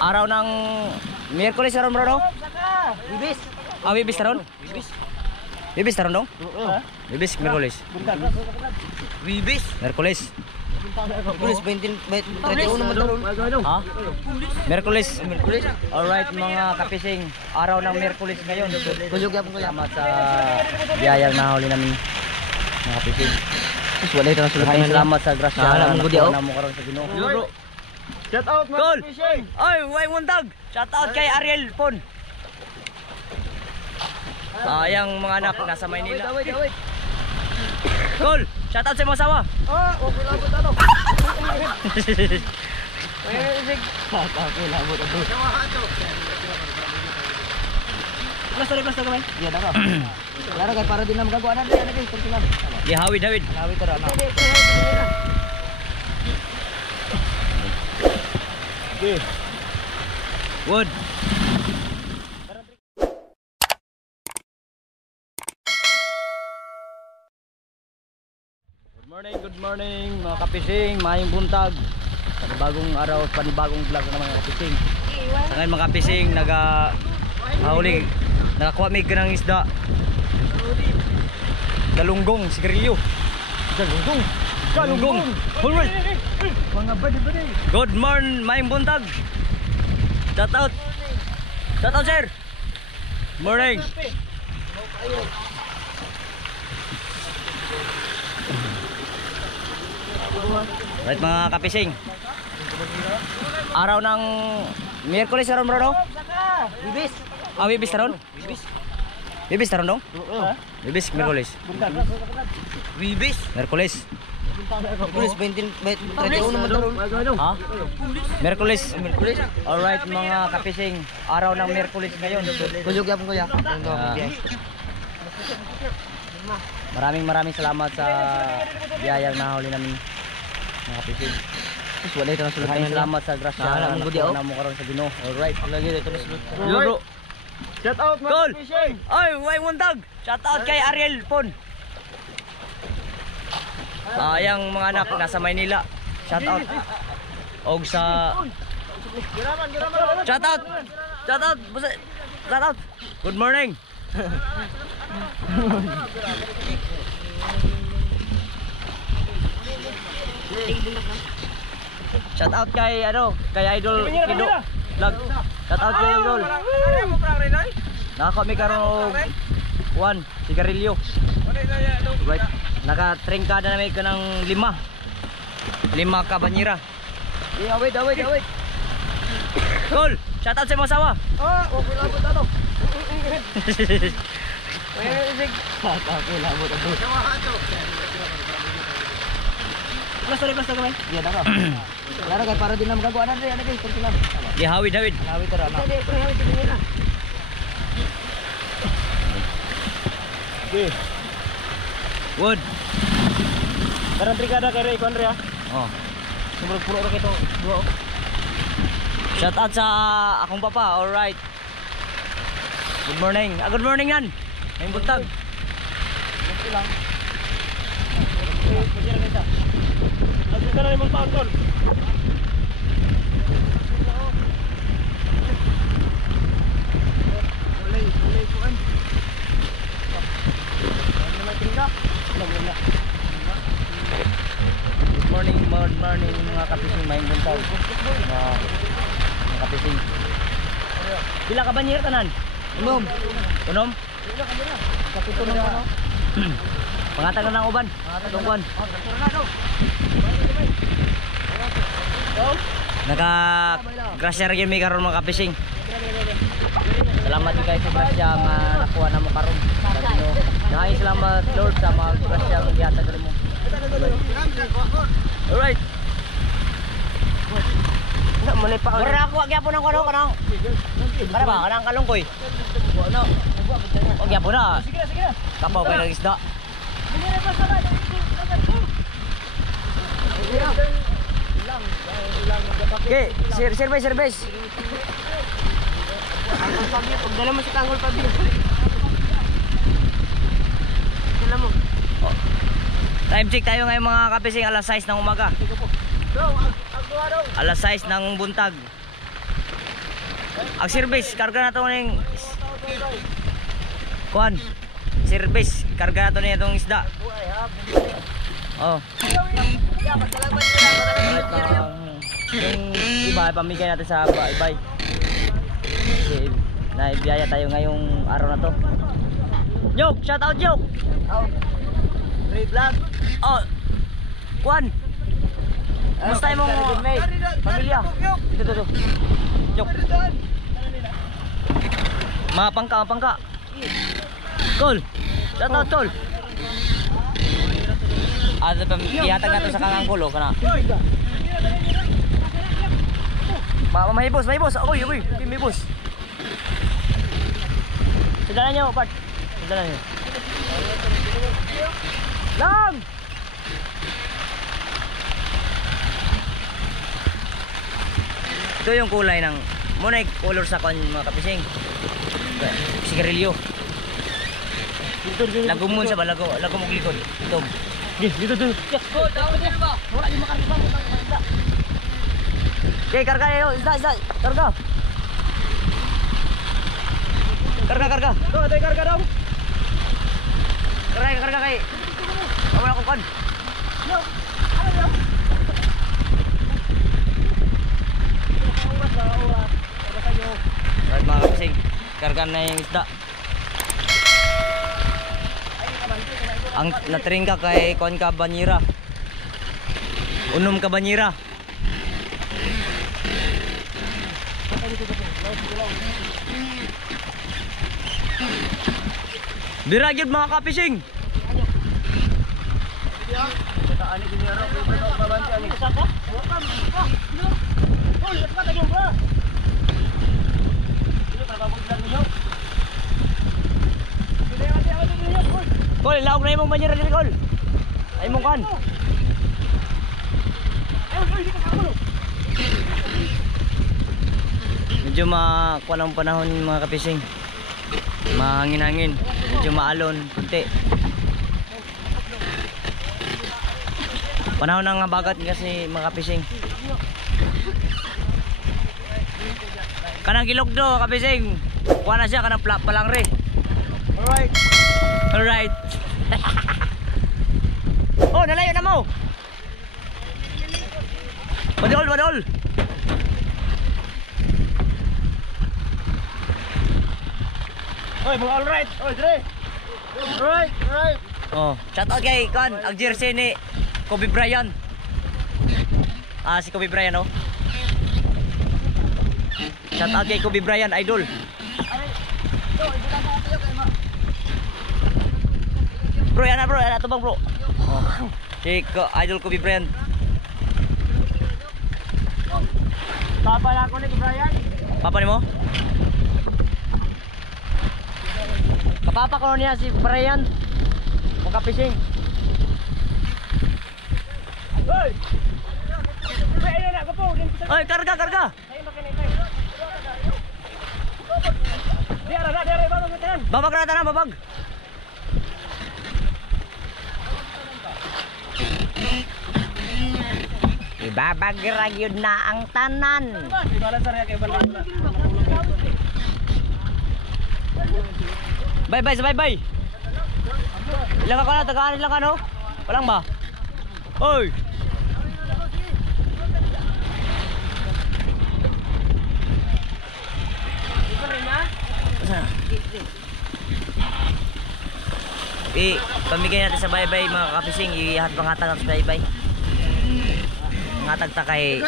Araw ng Miyerkules taron bro, no? Bibis. Ah, Bibis taron? Bibis taron dong? Bibis Miyerkules. Bibis. Miyerkules. Pulis 31 naman taon. Ha? Miyerkules. Pulis. Alright mga kapising, araw ng Miyerkules ngayon. Kusog yapon ko ya. Salamat sa biyayang nahuli namin mga kapising. Sus wala ito nasulat. Maraming salamat sa grasya Alam mo gudi na mo karon sa Ginoo. Shout out mga Cool. fishing. Oy, way muntag. Shout out kay Ariel Pon. Sayang mga anak nasa Maynila. Cool. Shout out sa mga asawa. Ah, okay lang po tato. Plus kamay. Iya dah. Lara kay para din na magagawa na diyan guys, turki lang. Di Hawid. Lawi tara na. Okay. Wood. Good morning mga kapising, mayong buntag. Panibagong araw, panibagong vlog ng mga kapising. Sa ngayon mga kapising, nagahuli, nakakuha may ganang isda. Galunggong, sigarilyo. Galunggong. Alright. Mga badi-badi. Good morning, mayong buntag. Shout out. Shout out sir. Morning. Right mga kapising, araw ng Miyerkules taron bro, no? Bibis. Ah, Bibis taron? Bibis taron dong? Bibis Miyerkules. Bibis. Miyerkules. Pulis 31 naman taon. Ha? Miyerkules. Pulis. Alright mga kapising, araw ng Miyerkules ngayon. Kusog yapon ko ya. Maraming salamat sa biyayang nahuli namin mga kapising. Sus wala ito nasulat. Maraming salamat sa grasya Alam mo gudi na mo karon sa Ginoo. Alright. Lagi ito nasulat. Bro. Shout out mga Cool. fishing. Oy, way muntag. Shout out kay Ariel Pon. Sayang mga anak nasa Maynila. Shout out. Og sa Giraman. shout out. Shout out. Shout out. Good morning. Shout out kay Idol Kido Vlog. Shout out kay Idol. Nakakuha mi karon og sigarilyo. Right. Naka-trengkada na may kanang 5 ka banyera. Awit. Cool. Shout out sa mga asawa. Ah, okay lang po tato. Plus kamay. Iya dah. Lara kay para din na magagawa na diyan guys, turki lang. Di Hawid. Lawi tara na. Okay. Wood. Karang trikada kay Ray Andrea. Oh. Sumurog pulo ra kay to. Duo. Shout out sa akong papa. Alright. Good morning. Good morning yan. May buntag. Okay lang. Pwede lang ito. Nandito na yung mga tol. Ulay kuan. Good morning mga kapising, may buntag. Mga kapising. Pila ka banyera tanan? Unom. Unom? Kapito na ano? Pangatag na ng uban. Tungkuan. Naka-grasya rin may karon mga kapising. Salamat din kayo sa grasya nga nakuha na mo karon. Maraming salamat Lord sa mga grasya nga gihatag rin mo. Alright. Mura ako gyapon ang kanang. Para ba kanang kalungkoy? Ano? O gyapon na. Sige na. Kapaw kayo ng isda. Okay, service. Tanggol pabi, pagdala mo sa tanggol pabi. Dala mo. Time check tayo ngayon mga kapising, alas 6 ng umaga. Alas 6 ng buntag. Ang service, karga na to ng kuan. Service, karga na to niya itong isda. Oh. Yung iba, pamigay natin sa baybay. Kasi naibiyaya tayo ngayong araw na to. Joke, shout out Joke. Free vlog. Oh. Kuan. Kumusta mong pamilya? Ito. Joke. Mga pangka. Tol. Shout out Tol. Ada ihatag nato sa kangangkulo kana. May boss. Oy, may boss. Sedala nyo, part. Sedala nyo. Lang! Ito yung kulay ng muna yung color sa kon mga kapising. Sigarilyo. Lagumon sa balago, lagumog likod. Ito. Dito. Yes, go. Daw niya ba? Wala yung makarga mo ng isda. Okay, karga yo, isda. Karga. Karga. Daw, tayo karga daw. Karga kay. Wala ko kon. Right mga kapising, karga na yung isda. Ang natring ka kay kon ka banyira. Unom ka banyira. Bira gyud mga kapising. Ani gini araw, babanti ani. Saka? Oh, lihat ka tagong bro. Dili para babuglan niyo. Dili ati niyo. Kol, laog na imong banyira diri kol. Ay mong kan. Ay, di ka kakulo. Medyo makuha ng panahon mga kapising. Mahangin-hangin, medyo maalon, kunti. Panahon ng bagat kasi mga kapising. Kanang gilog do kapising. Kuha na siya kanang palangre. Alright. Oh, nalayo na mo. Badol. Oy, mga all right. Oy, dire. Right. Oh, shout out kay Kan, ang jersey ni Kobe Bryant. Si Kobe Bryant oh. Shout out kay Kobe Bryant, idol. Bro, yan na to bang bro? Oh. Si idol Kobe Bryant. Papa na ako ni Brian. Papa ni mo? Kapapa ko niya si Bryant. Mga kapising. Hoy! Ay, na gapo. Oy, karga. Ay, makinitay. Diara, babag tanan. Babag na tanan, babag. Ibabag ra gyud na ang tanan. Ibalan sa kay balay. Bye. Ilang ako na, tagaan lang ano? Walang ba? Oy! Pamigay natin sa baybay mga kapising, ihat pangatag sa baybay. Ngatag ta kay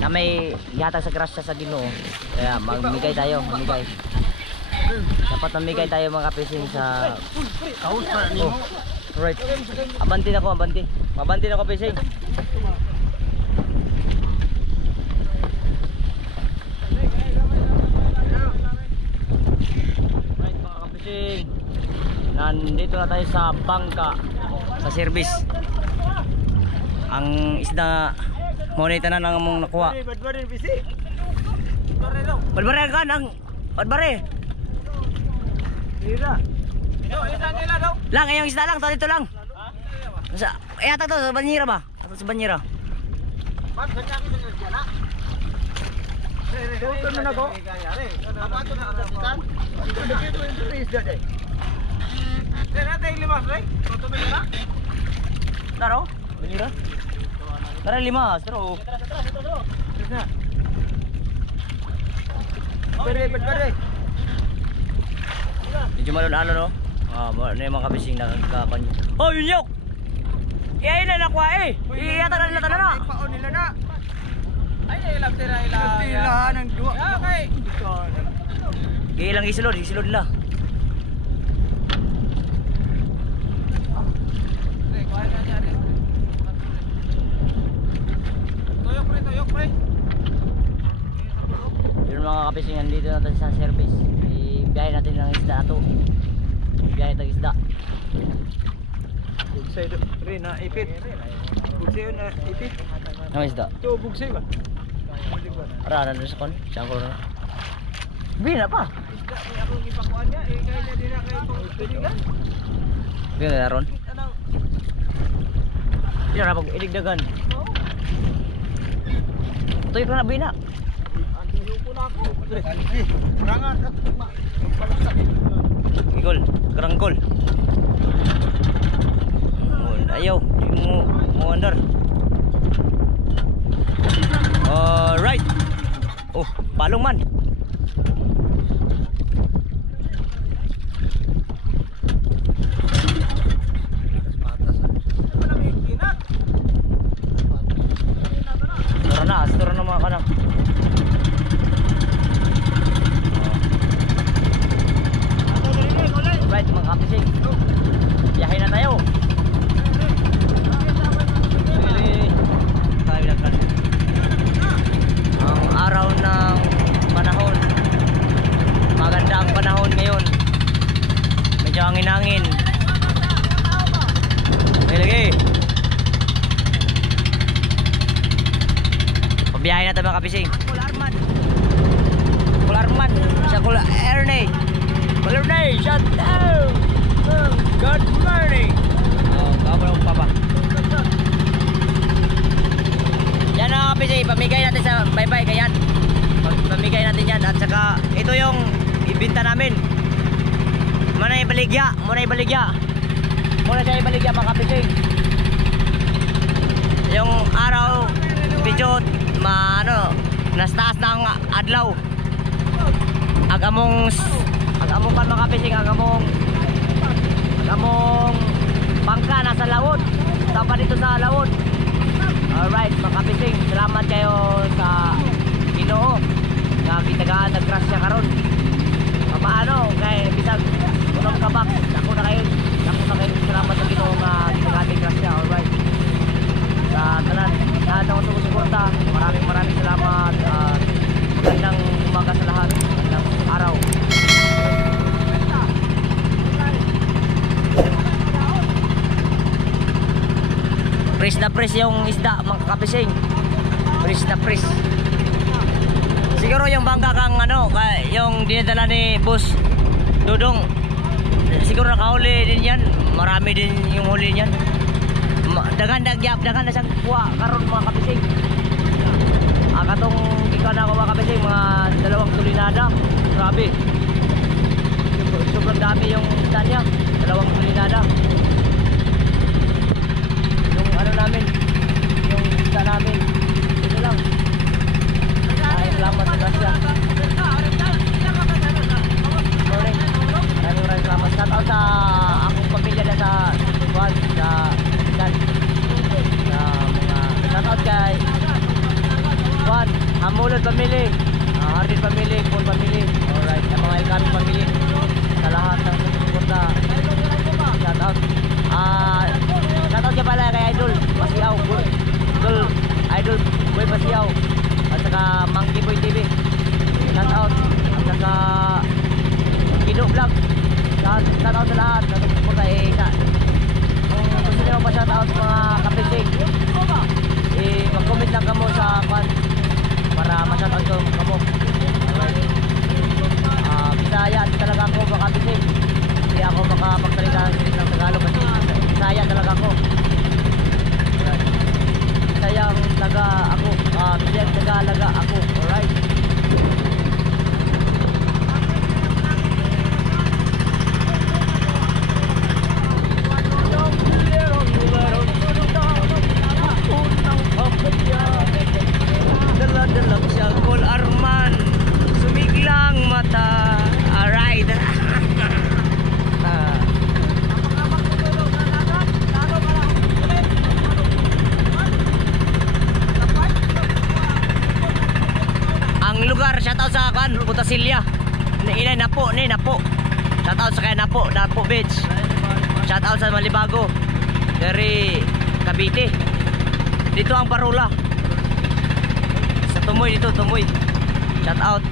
na may ihatag sa grasya sa Ginoo. Kaya mamigay tayo. Dapat mamigay tayo mga kapising sa Kaus pa ni mo. right. Abanti na ko kapising. Right mga kapising, nandito na tayo sa bangka sa service. Ang isda monita na nang mong nakuha. Badbare bisi. Badbare ka nang badbare. Dira. Nila daw. Lang ayong isda lang, dito lang. Sa ihatag to sa banyera ba? Ato sa banyera. Tuton na nako. Apa to na kasisan? Dito ito isda dai. Natay limas ray. Tubig na. Taro? Benira? Tara limas, taro. Na. Pwede. Medyo malon-alon no? Ano yung mga kabising nakakakanyo. Oh, yun yok! Iyayin na nakuha eh! Iyata na nila na! Paon nila na. Ay, ilang tira ilang. Tirahan ng duwa. Okay. Ilang isilod nila. Tuyok pre. Yun mga kabising, nandito natin sa service. Ibiyahin natin ng isda na to. Ibiyahin ng isda. Bugsay do pre na ipit. Bugsay na ipit. Ano isda? To bugsay ba? Ara, nandun sa kon. Siyang ko na. Bina pa! Isda ni ako gipakuan niya kaya na dira kay tulingan. Bina na ron. Ano? Bina na pag iligdagan. Tuyo ka na bina. Andiyo ko na ako. Rangan. Igol, karanggol. Ayaw, di mo andar. Alright. Oh, palong man. Stora na mga kanang. Alright mga kapising, biyahe na tayo. Ang araw ng panahon, maganda ang panahon ngayon. Medyo hangin-hangin. Lagi. Pabiyahe na tayo mga kapising. Kularman sa Ernay. Ernay, shut down. Good morning. Kamu lang papa. Yan ang kapising, pamigay natin sa bye-bye kayan. Pamigay natin yan. At saka ito yung ibinta namin. Muna ibaligya. Muna siya ibaligya mga kapising. Yung araw medyo nastaas ng adlaw. Agamong kan mga kapising, agamong bangka nasa lawod. Tapa dito sa lawod. Alright mga kapising, salamat kayo sa Ginoo nga gitagaan naggrasya karon. Paano kay bisag unang kabak ako na kayo salamat sa Ginoo nga gitagaan naggrasya. Alright. Sa tanan lahat ng sumusuporta, maraming salamat. Magandang umaga sa lahat. Magandang araw. Press na press yung isda mga kapising. Press na press. Siguro yung bangka kang yung dinadala ni Boss Dudong, siguro nakahuli din yan. Marami din yung huli niyan. Dagan na siyang kuha karon mga kapising. Katong ikaw na ako mga kapising, mga 2 tulinada. Grabe, sobrang dami yung isda niya. 2 tulinada. Yung namin, yung isda namin, ito lang. Ay, salamat sa grasya. Morning. Maraming salamat. Shout out sa akong pamilya na sa Juan, sa Ikan, sa mga shout out kay Juan, Hamulod family, Hardin family, Paul family. Alright, sa mga Ikan family, sa lahat ng suporta, shout out. Shout out ka pala kay Idol Pasiaw, Idol Boy Pasiaw, at saka Monkey Boy TV. Shout out. At saka Kido Vlog. Shout out sa lahat na suporta. Kung gusto nyo pa shout out mga kapising, mag-comment lang kamo sa fan para ma-shout out ko kamo. Alright. Bisaya talaga ako mga kapising. Hindi ako makapagsalita ng Tagalog kasi Bisaya talaga ako. Bisayang taga ako. Bisayang tagalaga ako. Alright. Par, shoutout sa kan, Punta Silya. Inay Napo, Napo. Shoutout sa kay Napo Beach. Shoutout sa Malibago. Dari Cavite. Dito ang Parola. Sa Tumoy dito, Tumoy. Shoutout.